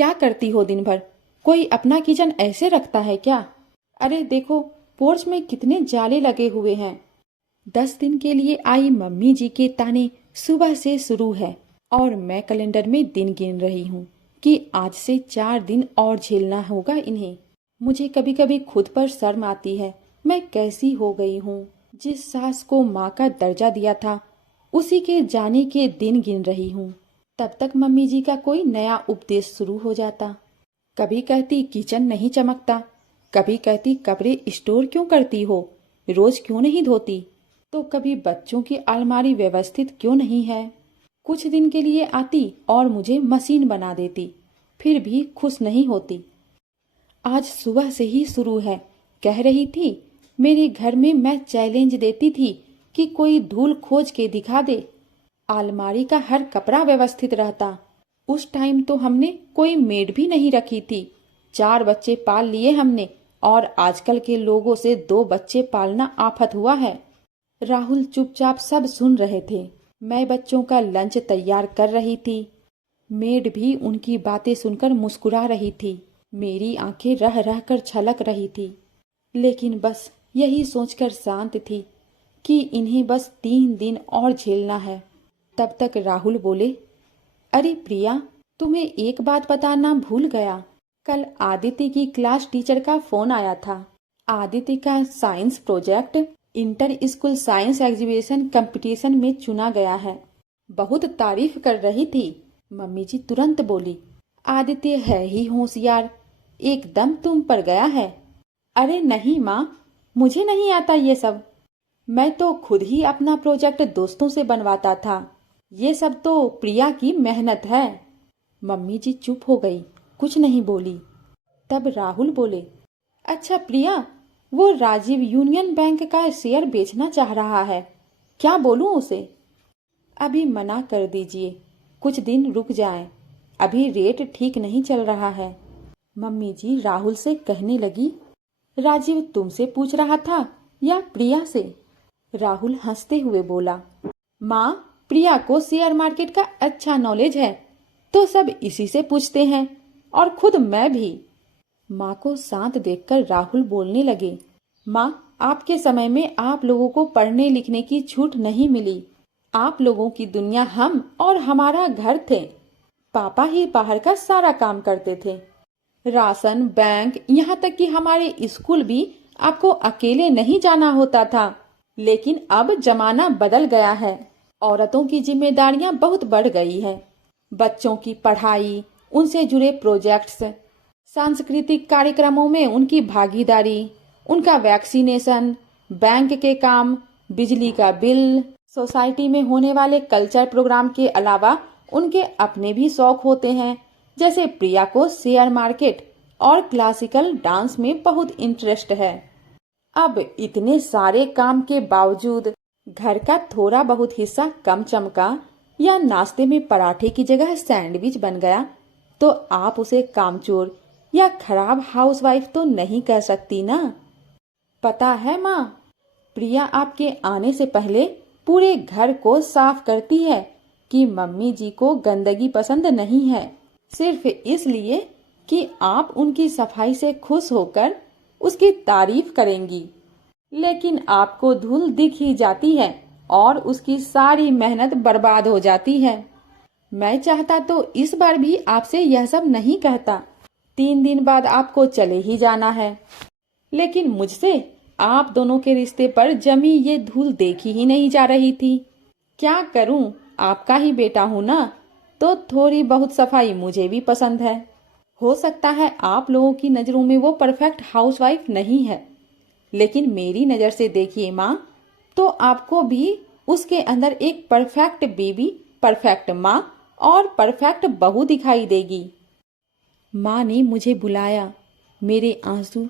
क्या करती हो दिन भर? कोई अपना किचन ऐसे रखता है क्या? अरे देखो, पोर्च में कितने जाले लगे हुए हैं। 10 दिन के लिए आई मम्मी जी के ताने सुबह से शुरू है और मैं कैलेंडर में दिन गिन रही हूँ कि आज से 4 दिन और झेलना होगा इन्हें। मुझे कभी कभी खुद पर शर्म आती है, मैं कैसी हो गई हूँ। जिस सास को माँ का दर्जा दिया था उसी के जाने के दिन गिन रही हूँ। तब तक मम्मी जी का कोई नया उपदेश शुरू हो जाता। कभी कहती किचन नहीं चमकता, कभी कहती कपड़े स्टोर क्यों करती हो, रोज क्यों नहीं धोती, तो कभी बच्चों की अलमारी व्यवस्थित क्यों नहीं है। कुछ दिन के लिए आती और मुझे मशीन बना देती, फिर भी खुश नहीं होती। आज सुबह से ही शुरू है। कह रही थी मेरे घर में मैं चैलेंज देती थी कि कोई धूल खोज के दिखा दे, अलमारी का हर कपड़ा व्यवस्थित रहता। उस टाइम तो हमने कोई मेड भी नहीं रखी थी। 4 बच्चे पाल लिए हमने और आजकल के लोगों से 2 बच्चे पालना आफत हुआ है। राहुल चुपचाप सब सुन रहे थे। मैं बच्चों का लंच तैयार कर रही थी। मेड भी उनकी बातें सुनकर मुस्कुरा रही थी। मेरी आंखें रह रह कर छलक रही थी, लेकिन बस यही सोचकर शांत थी कि इन्हें बस 3 दिन और झेलना है। तब तक राहुल बोले, अरे प्रिया, तुम्हें एक बात बताना भूल गया। कल आदित्य की क्लास टीचर का फोन आया था। आदित्य का science project inter school science exhibition competition में चुना गया है। बहुत तारीफ कर रही थी। मम्मी जी तुरंत बोली, आदित्य है ही होशियार, एकदम तुम पर गया है। अरे नहीं माँ, मुझे नहीं आता ये सब। मैं तो खुद ही अपना प्रोजेक्ट दोस्तों से बनवाता था। ये सब तो प्रिया की मेहनत है। मम्मी जी चुप हो गई, कुछ नहीं बोली। तब राहुल बोले, अच्छा प्रिया, वो राजीव यूनियन बैंक का शेयर बेचना चाह रहा है, क्या बोलूं उसे? अभी मना कर दीजिए, कुछ दिन रुक जाएं, अभी रेट ठीक नहीं चल रहा है। मम्मी जी राहुल से कहने लगी, राजीव तुमसे पूछ रहा था या प्रिया से? राहुल हंसते हुए बोला, माँ, प्रिया को शेयर मार्केट का अच्छा नॉलेज है तो सब इसी से पूछते हैं, और खुद मैं भी। माँ को शांत देखकर राहुल बोलने लगे, माँ, आपके समय में आप लोगों को पढ़ने लिखने की छूट नहीं मिली। आप लोगों की दुनिया हम और हमारा घर थे। पापा ही बाहर का सारा काम करते थे, राशन, बैंक, यहाँ तक कि हमारे स्कूल भी आपको अकेले नहीं जाना होता था। लेकिन अब जमाना बदल गया है, औरतों की जिम्मेदारियां बहुत बढ़ गई है। बच्चों की पढ़ाई, उनसे जुड़े प्रोजेक्ट्स, सांस्कृतिक कार्यक्रमों में उनकी भागीदारी, उनका वैक्सीनेशन, बैंक के काम, बिजली का बिल, सोसाइटी में होने वाले कल्चर प्रोग्राम के अलावा उनके अपने भी शौक होते हैं। जैसे प्रिया को शेयर मार्केट और क्लासिकल डांस में बहुत इंटरेस्ट है। अब इतने सारे काम के बावजूद घर का थोड़ा बहुत हिस्सा कम चमका या नाश्ते में पराठे की जगह सैंडविच बन गया तो आप उसे कामचोर या खराब हाउसवाइफ तो नहीं कह सकती ना। पता है माँ, प्रिया आपके आने से पहले पूरे घर को साफ करती है कि मम्मी जी को गंदगी पसंद नहीं है, सिर्फ इसलिए कि आप उनकी सफाई से खुश होकर उसकी तारीफ करेंगी। लेकिन आपको धूल दिख ही जाती है और उसकी सारी मेहनत बर्बाद हो जाती है। मैं चाहता तो इस बार भी आपसे यह सब नहीं कहता। 3 दिन बाद आपको चले ही जाना है, लेकिन मुझसे आप दोनों के रिश्ते पर जमी ये धूल देखी ही नहीं जा रही थी। क्या करूं, आपका ही बेटा हूं ना, तो थोड़ी बहुत सफाई मुझे भी पसंद है। हो सकता है आप लोगों की नजरों में वो परफेक्ट हाउसवाइफ नहीं है, लेकिन मेरी नजर से देखिए माँ, तो आपको भी उसके अंदर एक परफेक्ट बेबी, परफेक्ट माँ और परफेक्ट बहू दिखाई देगी। माँ ने मुझे बुलाया। मेरे आंसू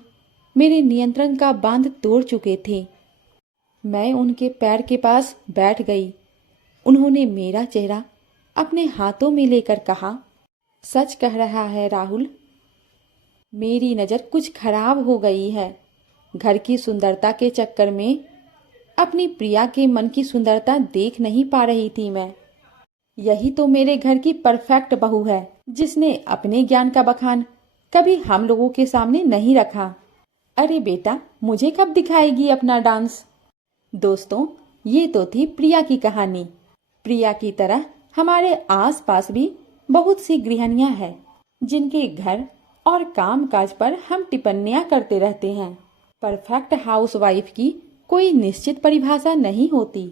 मेरे नियंत्रण का बांध तोड़ चुके थे। मैं उनके पैर के पास बैठ गई। उन्होंने मेरा चेहरा अपने हाथों में लेकर कहा, सच कह रहा है राहुल, मेरी नज़र कुछ खराब हो गई है। घर की सुंदरता के चक्कर में अपनी प्रिया के मन की सुंदरता देख नहीं पा रही थी मैं। यही तो मेरे घर की परफेक्ट बहू है, जिसने अपने ज्ञान का बखान कभी हम लोगों के सामने नहीं रखा। अरे बेटा, मुझे कब दिखाएगी अपना डांस? दोस्तों, ये तो थी प्रिया की कहानी। प्रिया की तरह हमारे आसपास भी बहुत सी गृहिणियां हैं जिनके घर और काम काज पर हम टिप्पणियां करते रहते हैं। परफेक्ट हाउसवाइफ की कोई निश्चित परिभाषा नहीं होती।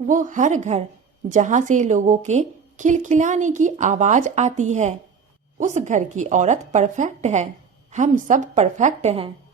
वो हर घर जहां से लोगों के खिलखिलाने की आवाज आती है, उस घर की औरत परफेक्ट है। हम सब परफेक्ट हैं।